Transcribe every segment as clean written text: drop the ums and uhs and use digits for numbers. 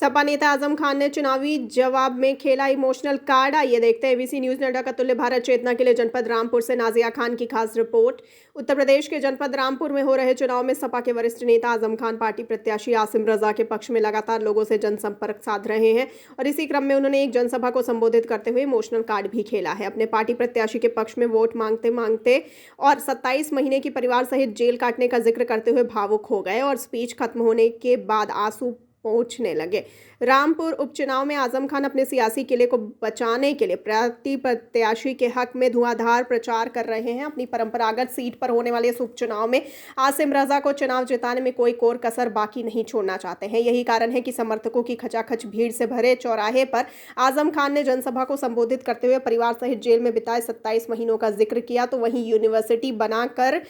सपा नेता आजम खान ने चुनावी जवाब में खेला इमोशनल कार्ड। आइए देखते हैं एबीसी न्यूज नड्डा का तुल्य भारत चेतना के लिए जनपद रामपुर से नाजिया खान की खास रिपोर्ट। उत्तर प्रदेश के जनपद रामपुर में हो रहे चुनाव में सपा के वरिष्ठ नेता आजम खान पार्टी प्रत्याशी आसिम रजा के पक्ष में लगातार लोगों से जनसंपर्क साध रहे हैं और इसी क्रम में उन्होंने एक जनसभा को संबोधित करते हुए इमोशनल कार्ड भी खेला है। अपने पार्टी प्रत्याशी के पक्ष में वोट मांगते मांगते और 27 महीने की परिवार सहित जेल काटने का जिक्र करते हुए भावुक हो गए और स्पीच खत्म होने के बाद आंसू पहुंचने लगे। रामपुर उपचुनाव में आजम खान अपने सियासी किले को बचाने के लिए पार्टी प्रत्याशी के हक में धुआंधार प्रचार कर रहे हैं। अपनी परंपरागत सीट पर होने वाले इस उपचुनाव में आसिम रजा को चुनाव जिताने में कोई कोर कसर बाकी नहीं छोड़ना चाहते हैं। यही कारण है कि समर्थकों की खचाखच भीड़ से भरे चौराहे पर आजम खान ने जनसभा को संबोधित करते हुए परिवार सहित जेल में बिताए 27 महीनों का जिक्र किया, तो वहीं यूनिवर्सिटी बनाकर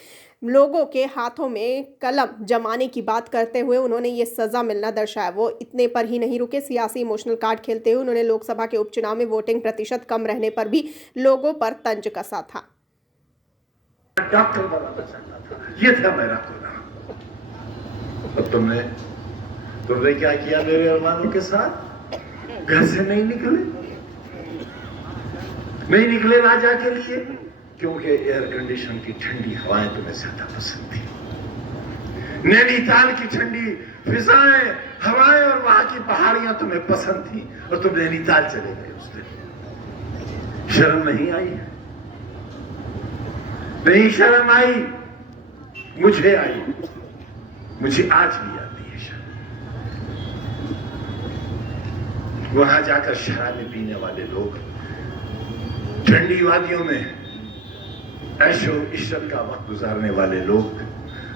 लोगों के हाथों में कलम जमाने की बात करते हुए उन्होंने ये सजा मिलना दर्शाया। वो इतने पर ही नहीं रुके, सियासी इमोशनल कार्ड खेलते हुए उन्होंने लोकसभा के उपचुनाव में वोटिंग प्रतिशत कम रहने पर भी लोगों पर तंज कसा था। डॉक्टर बनाना चाहता था, ये था मेरा खुदा। और तुमने क्या किया मेरे अरमानों के साथ? घर से नहीं निकले राजा के लिए, क्योंकि एयर कंडीशन की ठंडी हवाएं तुम्हें ज्यादा पसंद थी। नैनीताल की ठंडी फिजाएं, हवाएं और वहां की पहाड़ियां तुम्हें पसंद थी और तुम नैनीताल चले गए उस दिन। शर्म नहीं आई? नहीं शर्म आई? मुझे आई, मुझे आज भी आती है शर्म। वहां जाकर शराबें पीने वाले लोग, ठंडी वादियों में ऐशो इश्रत का वक्त गुजारने वाले लोग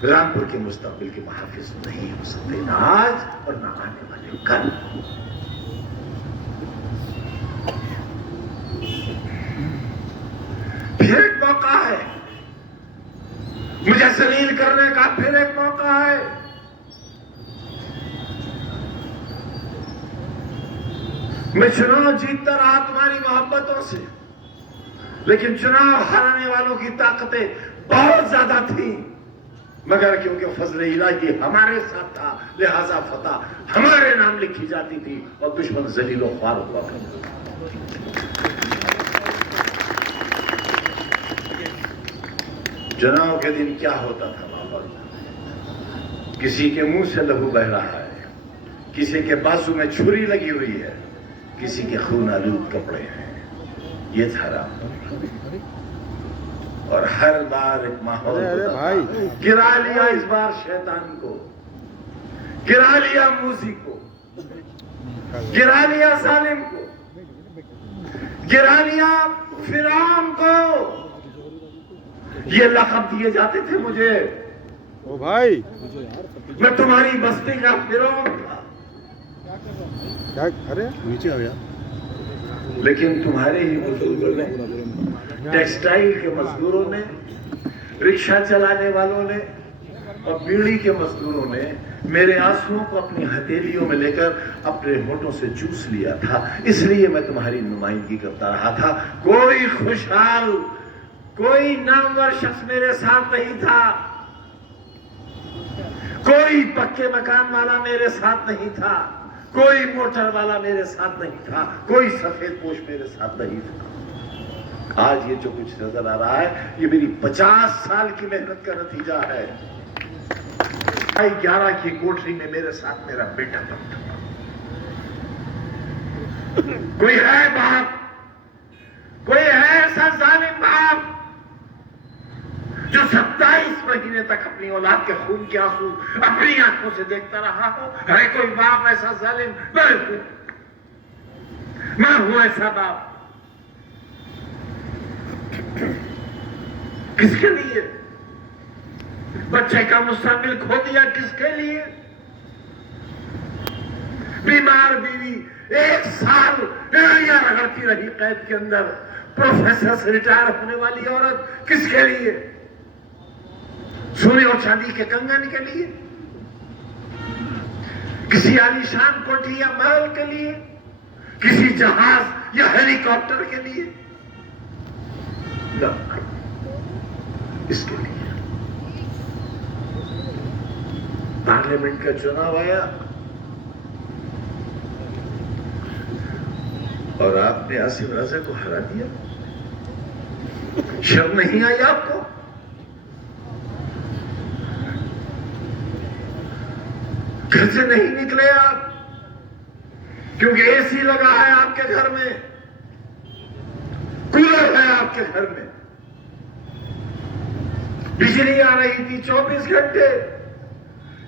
रामपुर के मुस्तकबिल के मुहाफिज नहीं हो सकते, ना आज और ना आने वाले कल। फिर एक मौका है मुझे जलील करने का, फिर एक मौका है। मैं चुनाव जीतता रहा तुम्हारी मोहब्बतों से, लेकिन चुनाव हराने वालों की ताकतें बहुत ज्यादा थी, मगर क्योंकि फजल इलाही हमारे साथ था लिहाजा फतह हमारे नाम लिखी जाती थी और दुश्मन जलीलो ख्वार हुआ करता। चुनाव के दिन क्या होता था बाबा? किसी के मुंह से लहू बह रहा है, किसी के बाजू में छुरी लगी हुई है, किसी के खून आलूद कपड़े हैं। ये था रामपुर। और हर बार एक माहौल भाई गिरा लिया, इस बार शैतान को गिरा लिया, मूसी को गिरा लिया, सालिम को गिरा लिया, फिरौन को। ये लक़ब दिए जाते थे मुझे। ओ भाई, मैं तुम्हारी बस्ती का फिरौन था। क्या? अरे नीचे आ गया। लेकिन तुम्हारे ही बुजुर्गों ने, टेक्सटाइल के मजदूरों ने, रिक्शा चलाने वालों ने और बीड़ी के मजदूरों ने मेरे आंसुओं को अपनी हथेलियों में लेकर अपने होठों से चूस लिया था। इसलिए मैं तुम्हारी नुमाइंदगी करता रहा था। कोई खुशहाल, कोई नामवर शख्स मेरे साथ नहीं था, कोई पक्के मकान वाला मेरे साथ नहीं था, कोई मोटर वाला मेरे साथ नहीं था, कोई सफेद पोश मेरे साथ नहीं था। आज ये जो कुछ नजर आ रहा है, ये मेरी 50 साल की मेहनत का नतीजा है। 11 की कोठरी में मेरे साथ मेरा बेटा बंद था। कोई है बाप, कोई है ऐसा जालिम बाप जो 27 महीने तक अपनी औलाद के खून के आंसू अपनी आंखों से देखता रहा हो? है कोई बाप ऐसा जालिम? मैं हूं ऐसा बाप। किसके लिए? बच्चे का मुस्तकबिल खो दिया, किसके लिए? बीमार बीवी 1 साल एड़ियां रगड़ती रही कैद के अंदर, प्रोफेसर से रिटायर होने वाली औरत, किसके लिए? सोने और चांदी के कंगन के लिए? किसी आलीशान कोठी या महल के लिए? किसी जहाज या हेलीकॉप्टर के लिए? न, इसके लिए। पार्लियामेंट का चुनाव आया, और आपने आसिफ रजा को हरा दिया। शर्म नहीं आई आपको? घर से नहीं निकले आप क्योंकि एसी लगा है आपके घर में, कूलर है आपके घर में, बिजली आ रही थी 24 घंटे।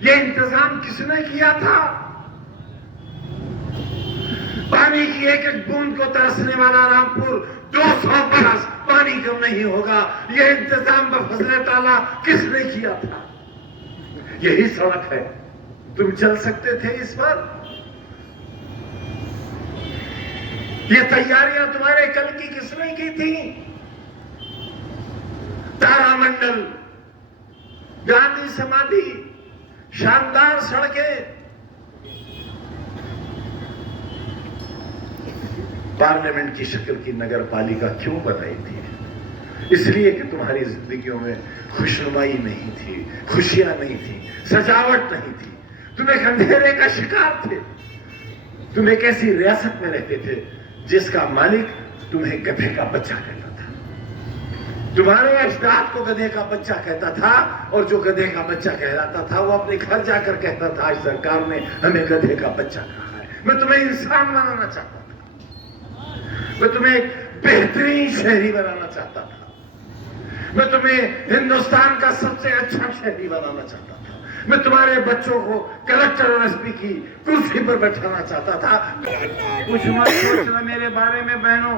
ये इंतजाम किसने किया था? पानी की एक एक बूंद को तरसने वाला रामपुर 200 बरस पानी कम नहीं होगा। ये इंतजाम पर फसले टाला किसने किया था? यही सड़क है, तुम चल सकते थे इस पर। ये तैयारियां तुम्हारे कल की किसने की थी? तारामंडल, गांधी समाधि, शानदार सड़कें। पार्लियामेंट की शक्ल की नगर पालिका क्यों बनाई थी? इसलिए कि तुम्हारी जिंदगियों में खुशनुमाई नहीं थी, खुशियां नहीं थी, सजावट नहीं थी। तुम एक अंधेरे का शिकार थे। तुम एक ऐसी रियासत में रहते थे जिसका मालिक तुम्हें गधे का बच्चा कहता था। तुम्हारे अजदाद को गधे का बच्चा कहता था, और जो गधे का बच्चा कहलाता था वो अपने घर जाकर कहता था आज सरकार ने हमें गधे का बच्चा कहा है। मैं तुम्हें इंसान बनाना चाहता था, मैं तुम्हें एक बेहतरीन शहरी बनाना चाहता था, मैं तुम्हें हिंदुस्तान का सबसे अच्छा शहरी बनाना चाहता था। मैं तुम्हारे बच्चों को कलेक्टर और एसपी की कुर्सी पर बैठाना चाहता था। कुछ मत सोचना मेरे बारे में बहनों,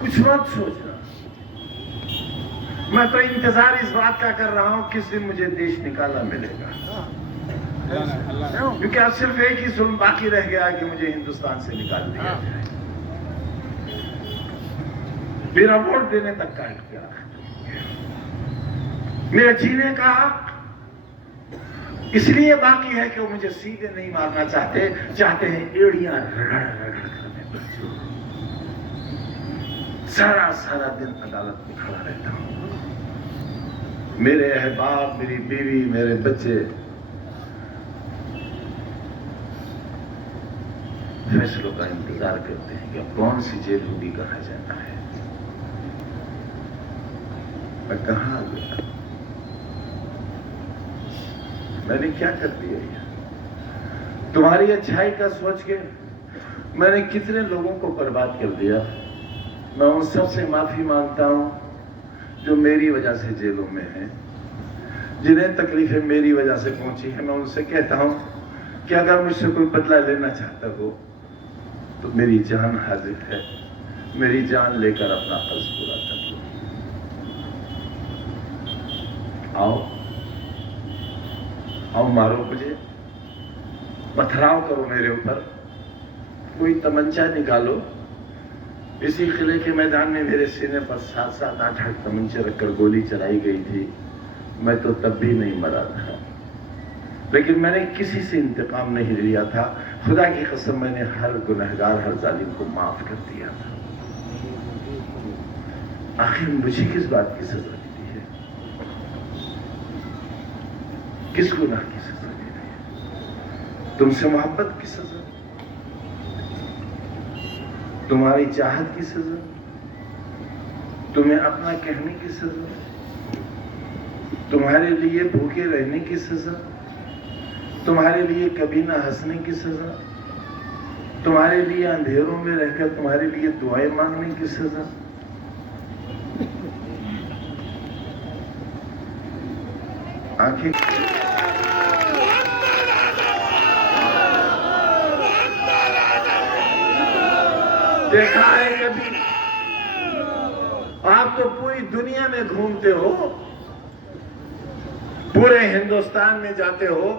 कुछ मत सोचना। मैं तो इंतजार इस बात का कर रहा हूं किस दिन मुझे देश निकाला मिलेगा, क्योंकि अब सिर्फ एक ही जुल्म बाकी रह गया कि मुझे हिंदुस्तान से निकाल दिया जाए। मेरा वोट देने तक का इख्तियार, मेरा जीने का हक इसलिए बाकी है कि वो मुझे सीधे नहीं मारना चाहते हैं एड़ियां रगड़ रगड़ कर। सारा दिन अदालत में खड़ा रहता हूं। मेरे अहबाब, मेरी बीवी, मेरे बच्चे फैसलों का इंतजार करते हैं कि अब कौन सी जेल होगी, कहाँ जाना है। मैं कहां आ गया? मैंने क्या कर दिया? तुम्हारी अच्छाई का सोच के मैंने कितने लोगों को बर्बाद कर दिया। मैं उन सब से माफी मांगता हूं जो मेरी वजह से जेलों में हैं, जिन्हें तकलीफें मेरी वजह से पहुंची है। मैं उनसे कहता हूं कि अगर मुझसे कोई बदला लेना चाहता हो तो मेरी जान हाजिर है, मेरी जान लेकर अपना फर्ज पूरा कर लो। आओ मारो मुझे, पथराव करो मेरे ऊपर, कोई तमंचा निकालो। इसी किले के मैदान में मेरे सीने पर 7-7, 8-8 तमंचे रखकर गोली चलाई गई थी। मैं तो तब भी नहीं मरा था, लेकिन मैंने किसी से इंतकाम नहीं लिया था। खुदा की कसम, मैंने हर गुनहगार, हर जालिम को माफ कर दिया था। आखिर मुझे किस बात की सजा मिली है? किस गुनाह की सजा मिली है? तुमसे मोहब्बत की सजा, तुम्हारी चाहत की सजा, तुम्हें अपना कहने की सजा, तुम्हारे लिए भूखे रहने की सजा, तुम्हारे लिए कभी ना हंसने की सजा, तुम्हारे लिए अंधेरों में रहकर तुम्हारे लिए दुआएं मांगने की सजा। आंखें देखा है कभी? आप तो पूरी दुनिया में घूमते हो, पूरे हिंदुस्तान में जाते हो,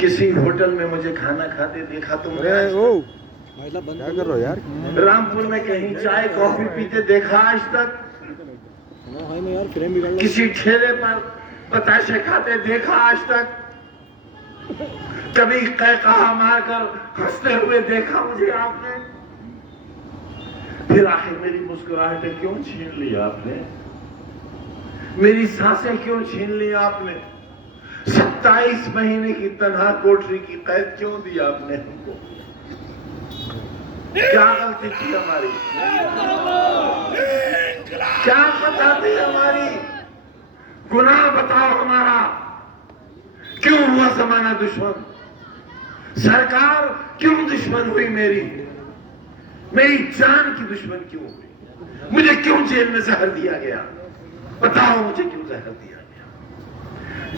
किसी होटल में मुझे खाना खाते देखा तुमने? क्या कर रहे हो यार? रामपुर में कहीं चाय कॉफी पीते देखा आज तक? किसी ठेले पर बताशे खाते देखा आज तक? कभी कहा मारकर हंसते हुए देखा मुझे आपने? फिर आखिर मेरी मुस्कुराहटें क्यों छीन ली आपने? मेरी सांसें क्यों छीन ली आपने? 27 महीने की तन्हा कोठरी की कैद क्यों दी आपने हमको? क्या गलती थी हमारी? क्या खता थी हमारी? गुनाह बताओ हमारा। क्यों हुआ जमाना दुश्मन? सरकार क्यों दुश्मन हुई मेरी? मेरी जान की दुश्मन क्यों हुई? मुझे क्यों जेल में जहर दिया गया? बताओ मुझे क्यों जहर दिया गया?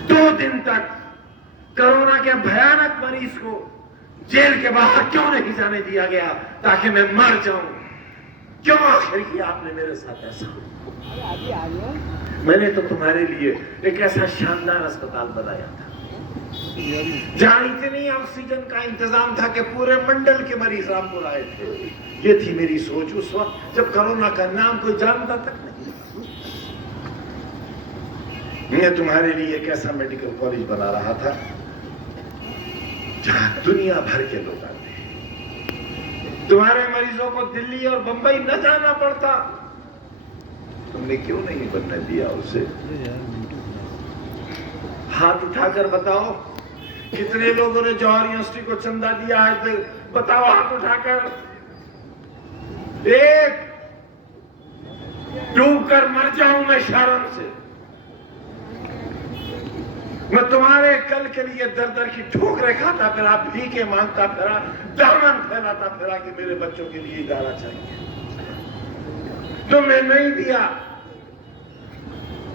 2 दिन तक कोरोना के भयानक मरीज को जेल के बाहर क्यों नहीं जाने दिया गया ताकि मैं मर जाऊं? क्यों आखिर किया आपने मेरे साथ ऐसा? मैंने तो तुम्हारे लिए एक ऐसा शानदार अस्पताल बनाया था जहां इतनी ऑक्सीजन का इंतजाम था कि पूरे मंडल के मरीज रामपुर आए थे। ये थी मेरी सोच उस वक्त जब कोरोना का नाम कोई जानता तक नहीं। मैं तुम्हारे लिए एक ऐसा मेडिकल कॉलेज बना रहा था जहां दुनिया भर के लोग आते हैं। तुम्हारे मरीजों को दिल्ली और बंबई न जाना पड़ता। तुमने क्यों नहीं बनने दिया उसे? हाथ उठाकर बताओ कितने लोगों ने जौहर यूनिवर्सिटी को चंदा दिया है? तो बताओ हाथ उठाकर। एक डूबकर मर जाऊं मैं शर्म से। मैं तुम्हारे कल के लिए दर दर की ठोकरें खाता फिरा, भीखे मांगता फिरा, दामन फैलाता फिरा कि मेरे बच्चों के लिए इदारा चाहिए। तुमने नहीं दिया।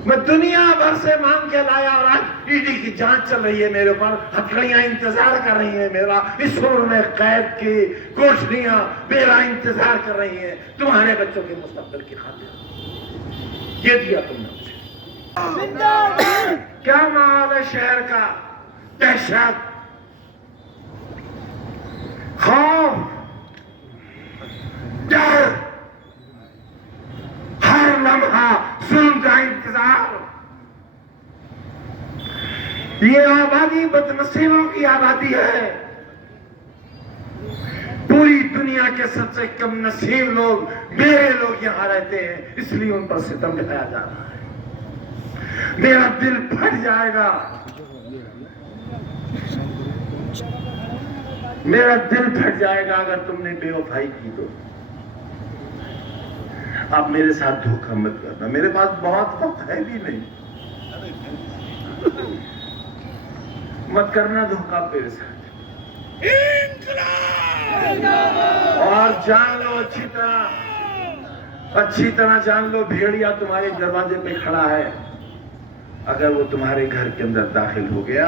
मैं दुनिया भर से मांग के लाया और आज ईडी की जांच चल रही है मेरे ऊपर। हथकड़ियां इंतजार कर रही हैं मेरा। इस उम्र में कैद की कोठरियां मेरा इंतजार कर रही हैं तुम्हारे बच्चों के मुस्तकबिल की खातिर। ये दिया तुमने मुझे। क्या माहौल है शहर का? दहशत, खौफ, डर, हर लम्हा जुल्म का इंतजार। ये आबादी बदनसीबों की आबादी है। पूरी दुनिया के सबसे कम नसीब लोग मेरे लोग यहां रहते हैं, इसलिए उन पर सितम ढाया जा रहा है। मेरा दिल फट जाएगा। मेरा दिल फट जाएगा अगर तुमने बेवफाई की तो। आप मेरे साथ धोखा मत करना। मेरे पास बहुत वक्त है भी नहीं। मत करना धोखा मेरे साथ। और जान लो अच्छी तरह जान लो, भेड़िया तुम्हारे दरवाजे पे खड़ा है। अगर वो तुम्हारे घर के अंदर दाखिल हो गया,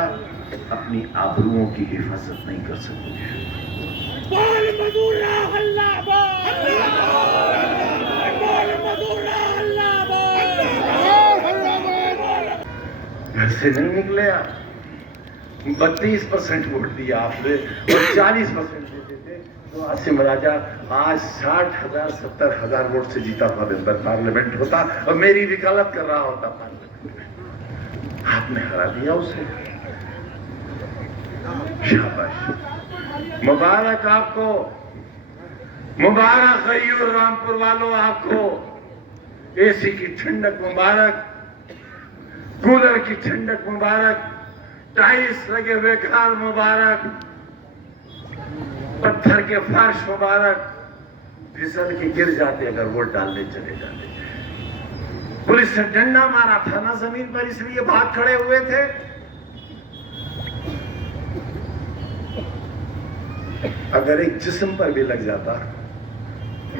अपनी आबरूओं की हिफाजत नहीं कर सकोगे। घर से नहीं निकले आप। 32% वोट दिया आपने और 40% देते थे तो आसिम राजा आज 60,000 70,000 वोट से जीता हुआ मेंबर पार्लियामेंट होता और मेरी वकालत कर रहा होता पार्लियामेंट में। आपने हरा दिया उसे। शाबाश, मुबारक आपको, मुबारक गयूर रामपुर वालों आपको। एसी की ठंडक मुबारक, कूलर की ठंडक मुबारक, टाइल्स लगे हुए घर मुबारक, पत्थर के फर्श मुबारक। फिसल के गिर जाते अगर वोट डालने चले जाते। पुलिस ने डंडा मारा था ना जमीन पर, इसलिए भाग खड़े हुए थे। अगर एक जिस्म पर भी लग जाता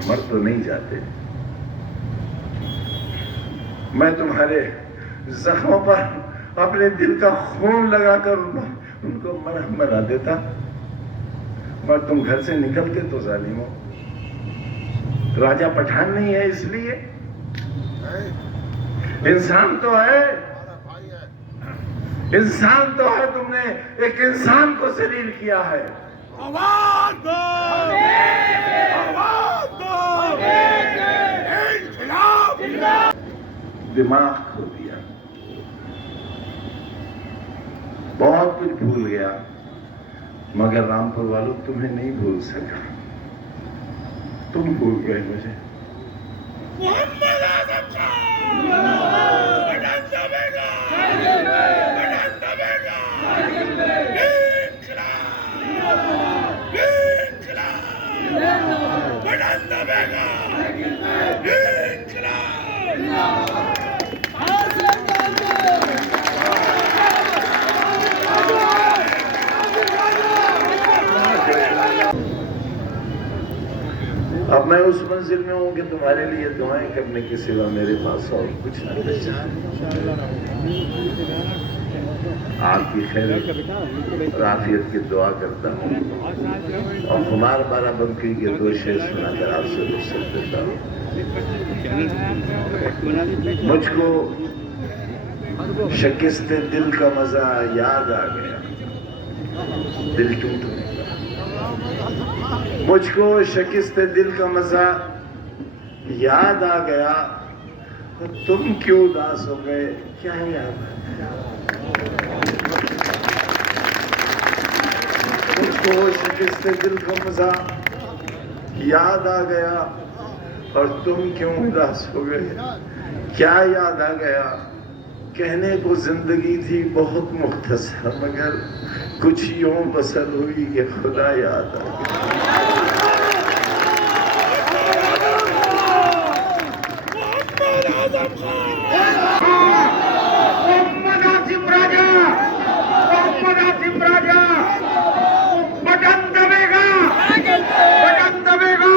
मर तो नहीं जाते। मैं तुम्हारे जख्मों पर अपने दिल का खून लगाकर उनको मरहम बना देता, मगर तुम घर से निकलते तो जालिमो। राजा पठान नहीं है इसलिए इंसान तो है, इंसान तो है। तुमने एक इंसान को जलील किया है। आवाज दो, आवाज दो, इनकलाब। दिमाग खो दिया, बहुत कुछ भूल गया, मगर रामपुर वालों तुम्हें नहीं भूल सका। तुम भूल गए मुझे। मोहम्मद आजम खान बटन दबेगा। अब मैं उस मंजिल में हूँ कि तुम्हारे लिए दुआएं करने के सिवा मेरे पास और कुछ नहीं बचा। आपकी खैर और आफियत की दुआ करता हूँ और खुमार बाराबंकी के दो शेर सुनाकर आपसे रुखसत देता हूँ। मुझको शिकस्त दिल का मजा याद आ गया, दिल टूटने का। मुझको शिकस्त दिल का मजा याद आ गया, तो तुम क्यों उदास हो गए, क्या याद आ गया? मुझको शिकस्त दिल का मजा याद आ गया और तुम क्यों उदास हो गए, क्या याद आ गया? कहने को जिंदगी थी बहुत मुख्तसर, मगर कुछ यूं बसर हुई कि खुदा याद आ गया। बटन दबेगा, बटन दबेगा,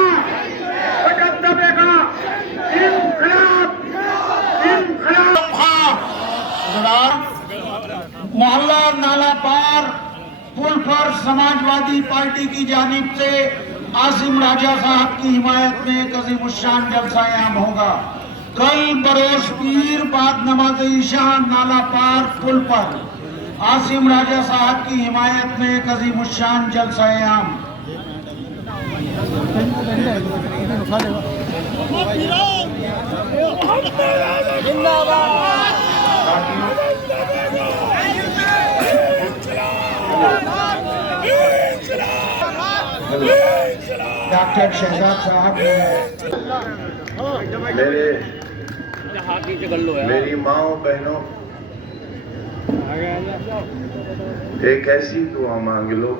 बटन दबेगा। इंकलाब, इंकलाब। मोहल्ला नाला पार पुल पर समाजवादी पार्टी की जानिब से आसिम राजा साहब की हिमायत में एक अज़ीमुश्शान जलसा-ए-आम होगा। कल बरोज पीर बाद नमाज ईशा नाला पार पुल पर आसिम राजा साहब की हिमायत में एक अज़ीमुश्शान जलसा-ए-आम। डॉक्टर शहजाद साहब मेरी माओ बहनों, एक ऐसी दुआ मांग लो